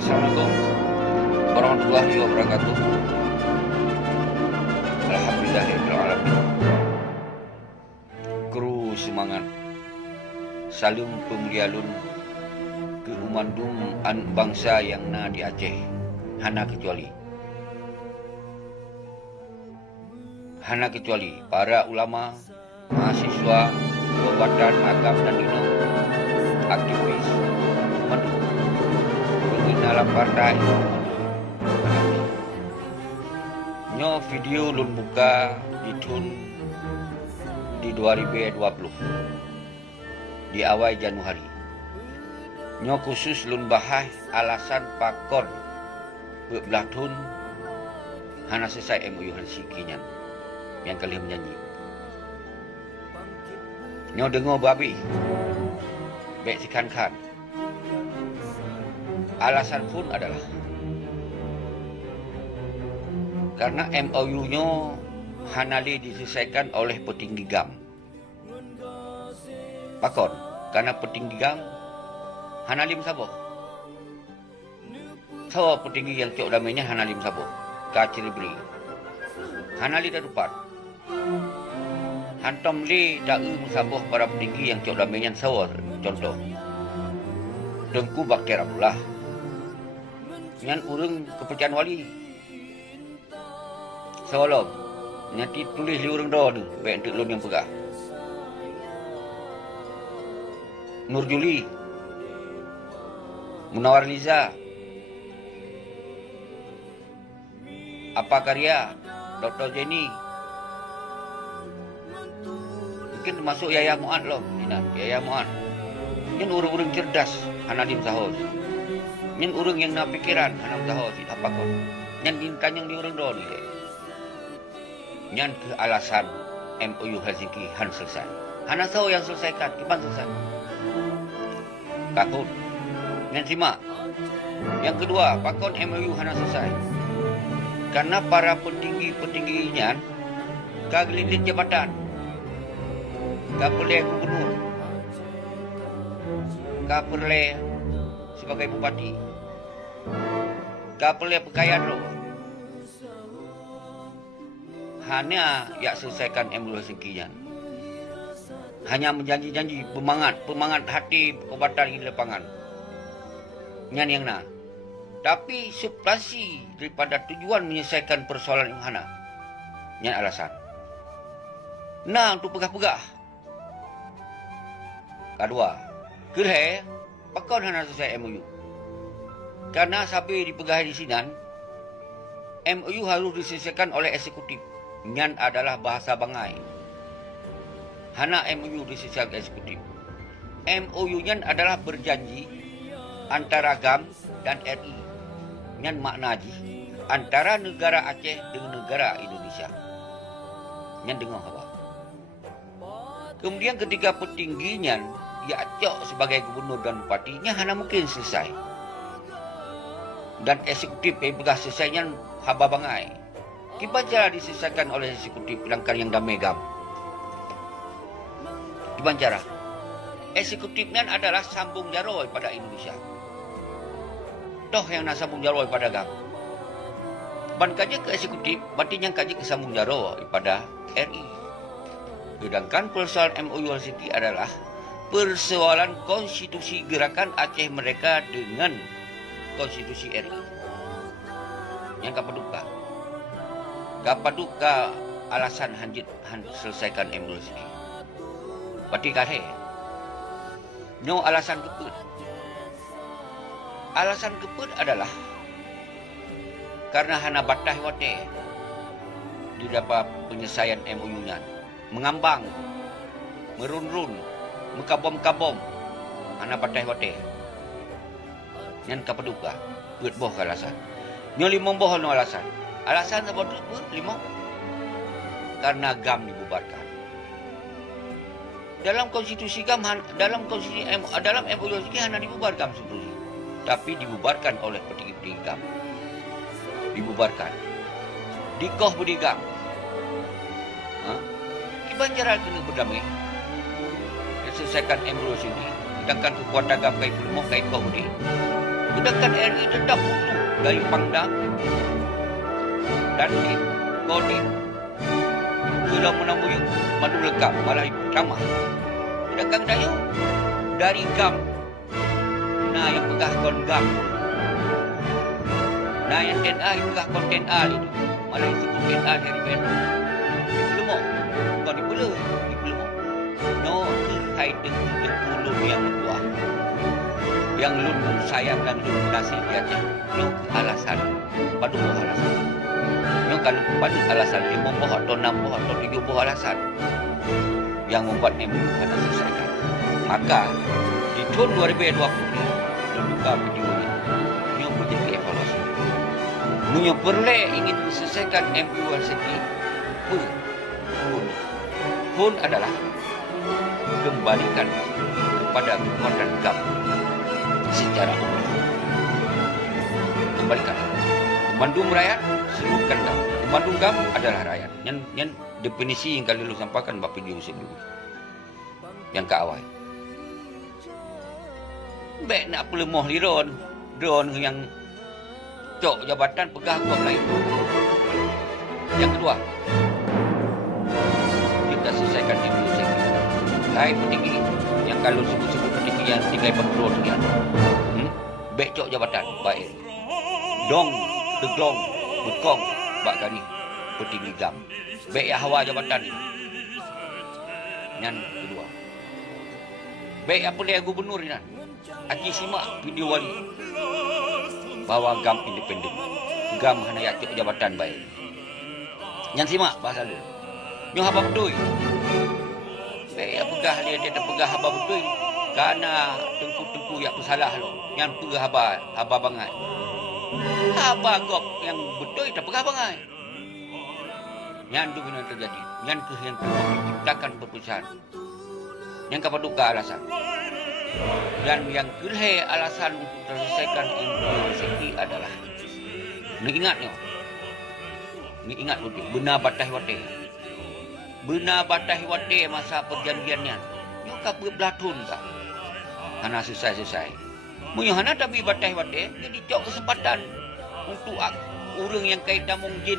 Assalamualaikum warahmatullahi wabarakatuh. Alhamdulillahirrahmanirrahim. Kru semangat Salim pemulialun ke umandung an bangsa yang na di Aceh, hana kecuali para ulama, mahasiswa, perubatan agam dan dino, aktivis, mendukung dalam partai. Nyo video lun buka di tahun di 2020 di awal Januari. Nyo khusus lun bahas alasan pakon bebelah tahun hana selesai MOU han sikinyan yang kalian menjanji. Nyo dengar babi baik sikan-kan. Alasan pun adalah karena MOU-nya hanali diselesaikan oleh petinggi GAM. Pakon, karena petinggi GAM hanalim sabo. Sawa petinggi yang cok damainya hanalim sabo. Kacil beri. Hanali dah depan. Hantam li da'u musabah para petinggi yang cok damainya sawa contoh. Dengku bakter Abdullah. Nyan urang kepercayaan wali. Salam. Nanti tulis li urang dah tu, baik untuk lon yang pegah. Nur Juli. Munawar Liza. Apa karya Dr. Jenny. Mungkin termasuk Yaya Mu'ad loh. Yaya Mu'ad. Nyan urang-urang cerdas, hanadim sahos. Nyan urang yang nak pikiran, hanam sahos. Apa kau? Nyan intanyang di urang dah ni. Nyan ke alasan MOU Helsinki han selesai. Hana tahu yang selesaikan, kipan selesai. Kakun. Nyan simak. Yang kedua, pakon MOU hana selesai. Karena para petinggi-petinggi nyan kagelilit jabatan. Kapelai gubernur. Kapelai sebagai bupati. Kapelai pekayaan lo. Hanya yang selesaikan MOU Helsinki-nya. Hanya menjanji-janji pemangat hati perubatan di lapangan. Nyan yang na. Tapi substansi daripada tujuan menyelesaikan persoalan yang hana. Nyan alasan. Nah untuk pegah-pegah. Kedua. Kelih, pakon hana selesai MOU. Karena sampai dipegah di sinan, MOU harus diselesaikan oleh eksekutif. Nyan adalah bahasa bangai. Hana MOU diselesaikan eksekutif. MOU-nya adalah berjanji antara GAM dan RI. Nyan makna ji antara negara Aceh dengan negara Indonesia. Nyan dengar apa? Kemudian ketika petingginya ya cok sebagai gubernur dan bupatinya hana mungkin selesai. Dan eksekutif yang pegah selesainya haba bangai. Dibaca diselesaikan oleh eksekutif pelangkan yang damai GAM. Dibaca. Eksekutifnya adalah sambung jaroi pada Indonesia. Toh yang nak sambung jaroi pada GAM. Ban kaji ke eksekutif, berarti yang kaji ke sambung jaroi pada RI. Sedangkan persoalan MOU Helsinki adalah persoalan konstitusi gerakan Aceh mereka dengan konstitusi RI. Yang kapaduka. Kapaduka alasan selesaikan MOU Helsinki. Berarti kare. No alasan keput. Alasan keput adalah karena hana batah wate di dapat penyelesaian MOU-nya. Mengambang, merun-run, mekabom-kabom, hana batah wate. Yang kapaduka, buat boh alasan. Nyo limong boh no alasan. Alasan apa tu limong? Karena GAM dibubarkan. Dalam konstitusi GAM, dalam MOU Helsinki hana dibubarkan sebetulnya. Tapi dibubarkan oleh petinggi-petinggi GAM. Dibubarkan. Dikoh budi GAM. Kibanjara kena berdamai. Selesaikan MOU Helsinki. Sedangkan kekuatan GAM kai pulmoh kai koh budi. Sedangkan RI tetap utuh dari Pangdam, Dandim, Kodim, Pulau Menamuyuk, Madu Lekap, malah ramah. Sedangkan Dayu dari GAM, nah yang pegah kon GAM, nah yang TNA yang pegah kon TNA itu, malah disebut TNA dari Ben. Di Pelemok, bukan di Pula, di Pelemok. No, ke hai tengku yang buah. Yang lun sayang dan lun menasih dia je. No, alasan. Padu alasan. No, kalau pada alasan 5 buah atau 6 buah atau 7 buah alasan yang membuat MOU kena selesaikan. Maka di tahun 2020 dibuka video ini. Nyo menjadi evaluasi. Nyo perlu ingin selesaikan MOU LCT. Pun adalah kembalikan kepada kekuatan GAM secara umum. Kembalikan. Memandu rakyat, seluruhkan GAM. Memandu GAM adalah rakyat. Yang definisi yang kali lu sampaikan bab video sebelum. Yang ke awal. Baik nak Pelemah liron. Drone yang cok jabatan pegah kop lain. Yang kedua, kita selesaikan di dulu sekali. Lain petinggi yang kalau sebut-sebut petinggi yang tinggal berpeluang sekian. Baik cok jabatan, baik. Dong, deglong, bekong, bak kali petinggi GAM. Baik hawa jabatan. Yang kedua. Baik apa dia gubernur ni kan? Aki simak video wali bahawa GAM independen. GAM hanya yak cok jabatan baik. Yang simak bahasa lu. Nyo haba betul. Baik pegah dia pegah haba betul. Karena tengku-tengku yang bersalah lo. Yang pegah haba bangai. Haba gop yang betul tak pegah bangai. Yang tu yang terjadi. Yang menciptakan perpecahan. Yang kepada duka alasan. Dan yang kelih alasan untuk selesaikan MOU adalah ni ingatnya. Ni ingat betul. Benar batas wate. Benar batas wate masa perjanjiannya. Nyo ka berblatun ka. Hana selesai. Munyo hana tapi batas wate, dia dicok kesempatan untuk orang yang kait damung jin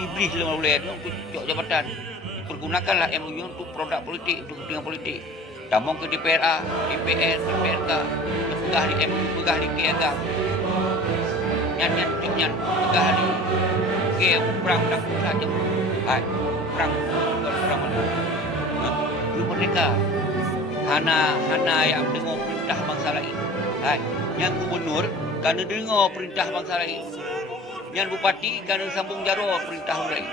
iblis boleh untuk cok jabatan. Pergunakanlah MOU untuk produk politik, untuk kepentingan politik. Damung ke DPRA, DPR, DPRK, pegah di MOU, pegah di KAGAM. Nyan pegah di ke perang dan saja. Hai, perang mana? Itu mereka. Hana yang dengar perintah bangsa lain. Hai, yang gubernur kerana dengar perintah bangsa lain. Yang bupati kerana sambung jaruh perintah orang lain.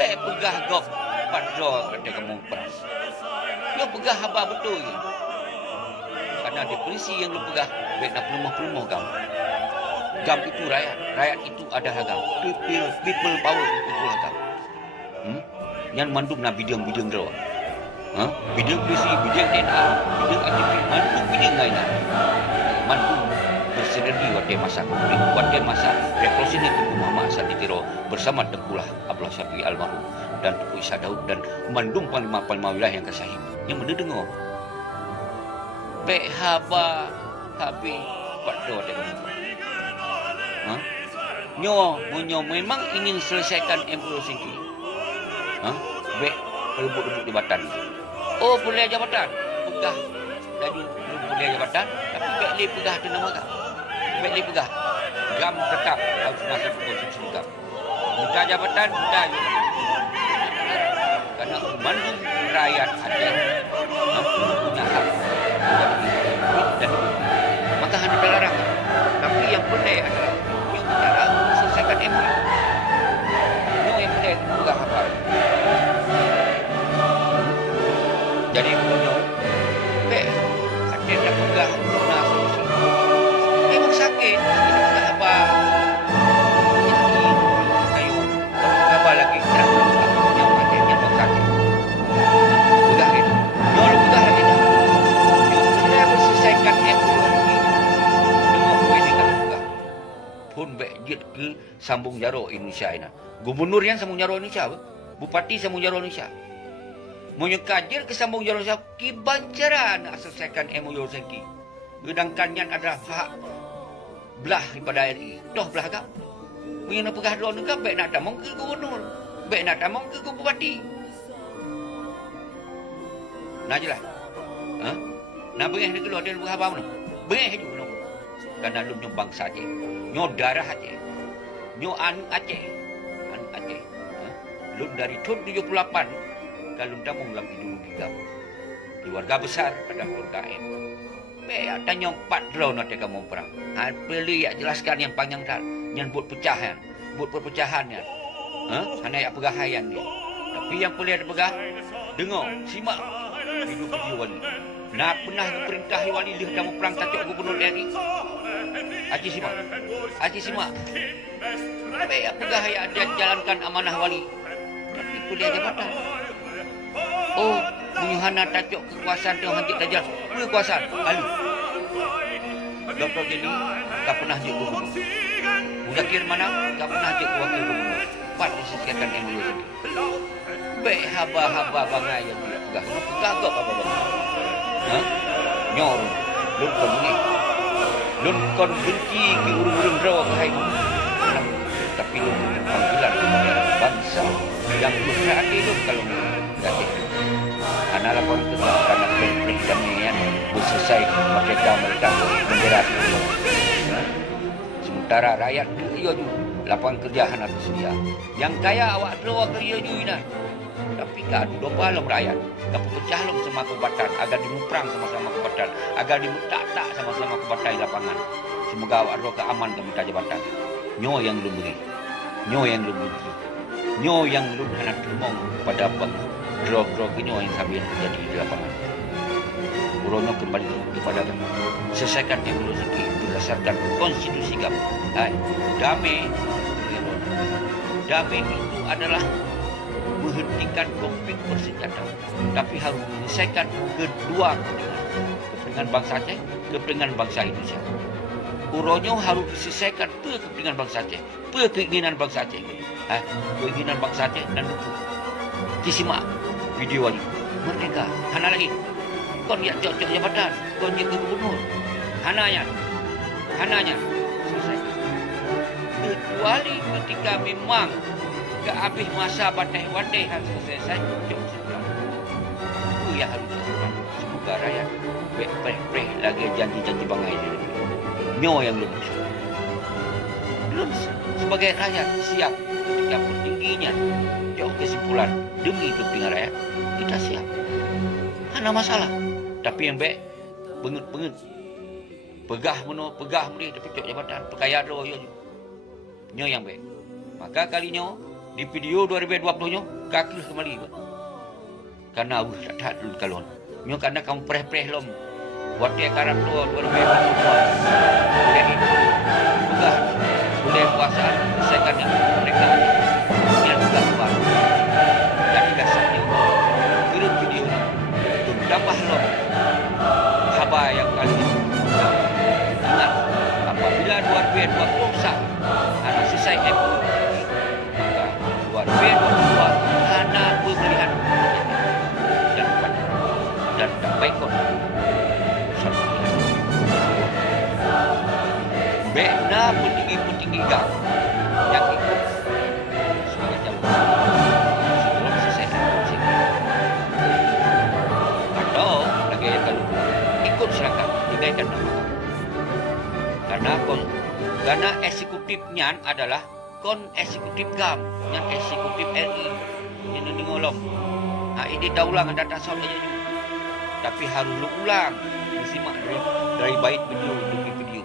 Baik pegah gop pada kata kamu perang. Dia pegah haba betul. Karena definisi yang lu pegah baik nak pelemah GAM. GAM itu rakyat. Rakyat itu adalah GAM. People power itulah GAM. Yang mandum nak bidang-bidang dia. Bidang polisi, bidang TNA, bidang aktivis, mandum bidang lainnya. Mandum bersinergi waktu masa konflik, waktu masa revolusi Tengku Muhammad Asad ditiro bersama Tengkulah Abdullah Syafi'i almarhum dan Tengku Isa Daud dan mandum panglima-panglima wilayah yang kesahim. Yang mana dengar? Baik haba habi pada waktu itu. Nyo memang ingin selesaikan MOU singki. Baik rebut jabatan. Oh, boleh jabatan. Pegah. Jadi boleh jabatan, tapi baik le pegah tu nama GAM. Baik le pegah. GAM tetap harus masuk ke konstitusi GAM. Buta jabatan, buta. Karena mandum rakyat ada punya hak dan maka hanya terlarang. Tapi yang boleh adalah yang bicara selesaikan MOU. Yang boleh pegah apa? Jadi punya ada pegah guna solusi. Memang sakit pegah apa? Kayu apa lagi? Tidak yang pakai yang sakit. Pegah itu. Kalau pegah lagi dah. Dia selesaikan MOU lagi. Dengan poin kalau pegah. Pun baik ke sambung jaruh Indonesia ini. Gubernur yang sambung jaruh Indonesia, bupati sambung jaruh Indonesia. Menyekajir ke sambung jalan siap kibancara nak selesaikan MOU sengki. Sedangkan yang adalah hak belah daripada RI. Dah belah agak. Mengenai pegah dua ni kan baik nak tamang ke gubernur. Baik nak tamang ke bupati. Nah jelas. Ha? Nak bengih dia keluar dia pegah apa mana? Bengih je no. Karena lu nyumbang saja. Nyo darah aja. Nyo anu Aceh. Anu Aceh. Ha? Lu dari tahun 78 kalau tamang dalam ideologi kamu. Keluarga besar pada keluarga M. Baik tanya 4 drone nanti kamu perang. Ha, perlu ya jelaskan yang panjang kan. Yang buat pecahan. Buat perpecahan ya. Ha? Sana ya pegahayan dia. Tapi yang boleh ada pegah. Dengar, simak video wali. Nak pernah perintah wali dia kamu perang tajuk gubernur RI. Haji simak. Haji simak. Baik pegahayan dia jalankan amanah wali. Tapi boleh jabatan. Oh, menyuhana tajuk kekuasaan tu hangit tajam. Kekuasaan, lalu. Dr. Gini, tak pernah jadi gubernur. Mudakir mana, tak pernah jadi wakil gubernur. Empat disisikan MOU sendiri. Baik haba-haba bangai yang dia pegah. Pegah kau haba-bangai. Ha? Nyor. Lun kon ni. Lun kon benci ke urung-urung rawa ke hai. Tapi lun panggilan bangsa yang berhati lun kalau berhati. Anak lapor itu karena perintah damaian berselesai mereka bendera itu. Sementara rakyat kerja juga lapangan kerja anak tersedia. Yang kaya awak terlalu kerja juga. Tapi kan dopa lom rakyat. Kapu pecah lom sama kubatan agar dimuprang sama-sama kubatan, agar dimutak-tak sama-sama kubatan di lapangan. Semoga awak terlalu keaman ke minta jabatan. Nyo yang lu beri. Nyo yang lu beri. Nyo yang lu hendak termong pada apa? Drog-drog ini yang sambil terjadi di lapangan. Uronya kembali kepada kamu. Selesaikan evolusi berdasarkan konstitusi kamu. Damai. Damai itu adalah menghentikan konflik bersenjata. Tapi harus menyelesaikan kedua kepentingan. Kepentingan bangsa Aceh, kepentingan bangsa Indonesia. Uronya harus diselesaikan kepentingan bangsa Aceh. Keinginan bangsa Aceh. Keinginan bangsa Aceh dan dukung. Disimak video ini. Merdeka. Hana lagi. Kau lihat cocok jabatan. Kau lihat gubernur. Hananya. Selesai. Kecuali ketika memang ke habis masa batih-batih harus selesai. Cocok sebulan. Itu yang harus dilakukan. Semoga rakyat peh lagi janji-janji bangai dia. Nyo yang belum. Belum sebagai rakyat siap ketika tingginya jauh kesimpulan demi kepentingan rakyat, kita siap. Ada masalah. Tapi yang baik, bengut-bengut. Pegah meni, tapi cok jabatan. Pekaya do, nyo yang baik. Maka kalinya, di video 2020-nya, kaki kembali. Karena tak dulu kalon. Nyo karena kamu preh-preh lom. Buat dia karap do, 2020. Jadi, pegah. Boleh kuasaan, selesaikan yang mereka. Yang pegah baru. Jadi dasarnya kirim video ini tambah lom haba yang kali ini. Ingat apabila 2020 karena selesai MOU maka 2022 karena pemilihan dan tak baik kok Bekna petinggi-petinggi gang yang ikut sebagai calon sebelum selesai atau lagi kalau ikut silakan dinaikkan nama karena eksekutifnya adalah kon eksekutif GAM yang eksekutif RI ini ngolong. Ini dah ulang data soal ini tapi harus lu ulang disimak dari baik video demi video.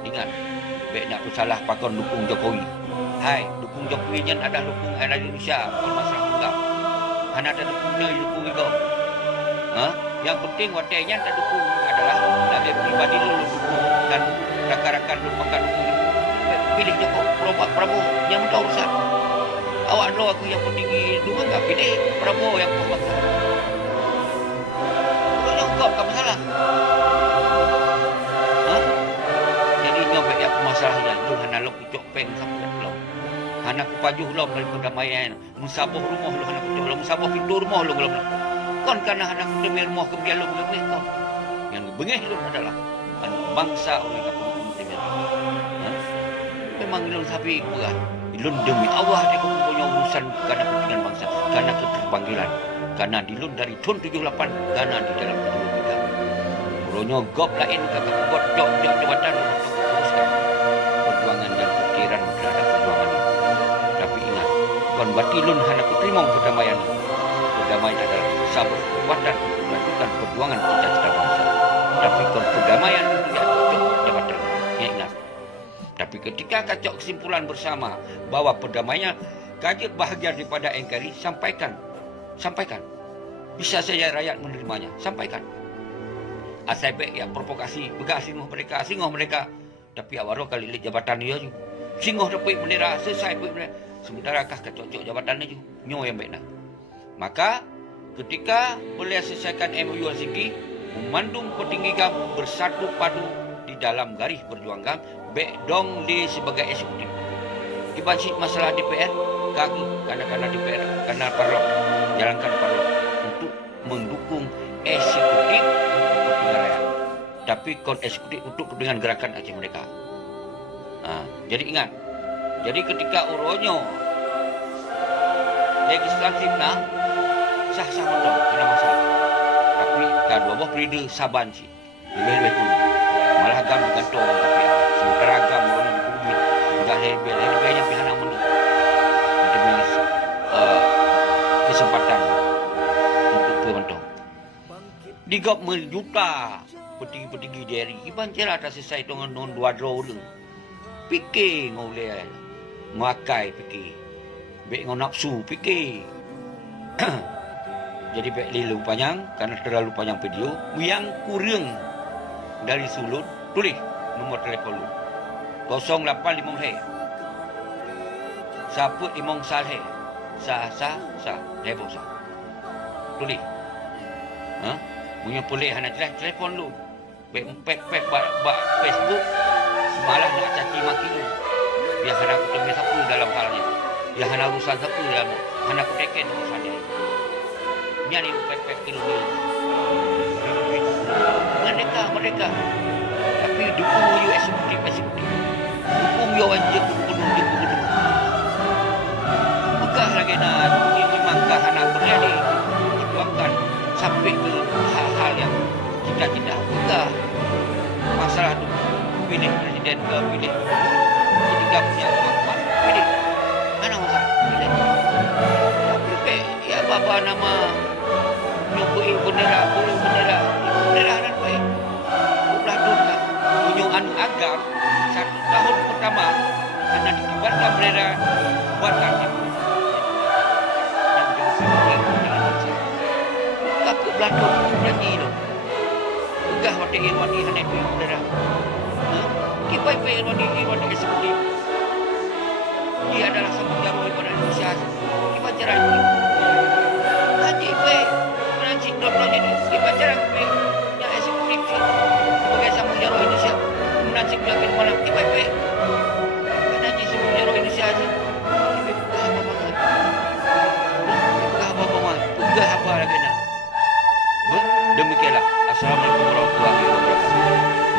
Ingat, baik nak salah pakon dukung Jokowi. Hai, dukung Jokowi jan ada dukung rakyat Indonesia, kon masalah enggak. Hana ada dukungnya dukung itu. Yang penting watenya tak dukung adalah lagi pribadi lu dukung dan rakan-rakan lu pakai dukung. Pilih Jokowi, Prabowo yang tahu urusan. Awak do aku yang pentinggi dua enggak pilih Prabowo yang pembangsa. Kalau enggak masalah. Masalahnya itu hana lo kucuk peng sampai lo. Hana kupajuh lo dari pendamaian. Musabuh rumah lo hana kucuk lo. Musabuh pintu rumah lo belum. Kon karena hana kudemir rumah kemudian lo bengih kau. Yang bengih lo adalah bangsa oleh kapung timur. Memang ilun sapi berah. Ilun demi Allah dia punya urusan karena kepentingan bangsa, karena keterpanggilan, karena dilun dari tahun 78, karena di dalam 73. Uronyo gop lain kakak buat jok jabatan untuk teruskan perjuangan dan pikiran terhadap perjuangan ini. Tapi ingat, kon berarti ilun hana keterima perdamaian ini. Perdamaian adalah sabar kekuatan untuk melakukan perjuangan cita-cita bangsa. Tapi kon perdamaian untuk jok jabatan. Ingat. Tapi ketika kacau kesimpulan bersama bahwa perdamaian kajian bahagian daripada NKRI, sampaikan. Bisa saja rakyat menerimanya, sampaikan. Asal ya provokasi, begak singoh mereka. Tapi awal kali lihat jabatan dia je. Singoh dapat bendera, selesai dapat bendera. Sementara kah kacau-cok jabatan dia je. Nyo yang baik nak. Maka ketika boleh selesaikan MOU Helsinki, memandung petinggi kami bersatu padu di dalam garis berjuang kami, baik dong di sebagai eksekutif. Dibahas masalah DPR, kaki karena DPR, karena parlok, jalankan parlok untuk mendukung eksekutif untuk kepentingan rakyat. Tapi kon eksekutif untuk kepentingan gerakan Aceh Merdeka. Jadi ingat, jadi ketika uronyo legislatif sah-sah betul, tidak masalah. Tapi kedua buah periode saban sih, lebih pun. Malah agam digantung tapi sementara agam orang dikubit sudah lebih yang pihak namun demi kesempatan untuk berbentuk digap menjuta petinggi-petinggi dari iban cerah tak selesai dengan non dua draw dulu fikir ngoleh makai fikir baik ngau nafsu fikir jadi baik lilu panjang karena terlalu panjang video yang kurang dari Sulut, tulis nomor telefon lu 0856 Saput Imong Saleh Sah Level sah tulis punya boleh hana telefon lu pek bak Facebook malah nak caci maki lu dia hana aku temui sapu dalam halnya dia hana urusan sapu dalam hana aku teken urusan dia ni ada pek kilo dia mereka tapi dukung you eksekutif dukung you wajib gubernur bekah lagi nak yang memangkah anak berani perjuangkan sampai ke hal-hal yang cita-cita bekah masalah tu pilih presiden ke pilih ketika punya kemampuan pilih mana masalah pilih tapi ya bapa nama nyukui bendera dan baik penyuhan agam 1 tahun pertama karena dikibarkan bendera buatan itu yang tapi belakang berani loh tegah waktu Irwani hanya itu bendera kipai Irwani eksekutif dia adalah sambung jarum daripada Indonesia kipai cara haji baik menanci dua-duanya ini kipai cara baik yang eksekutif sebagai sambung jarum Indonesia menanci belakang malam kipai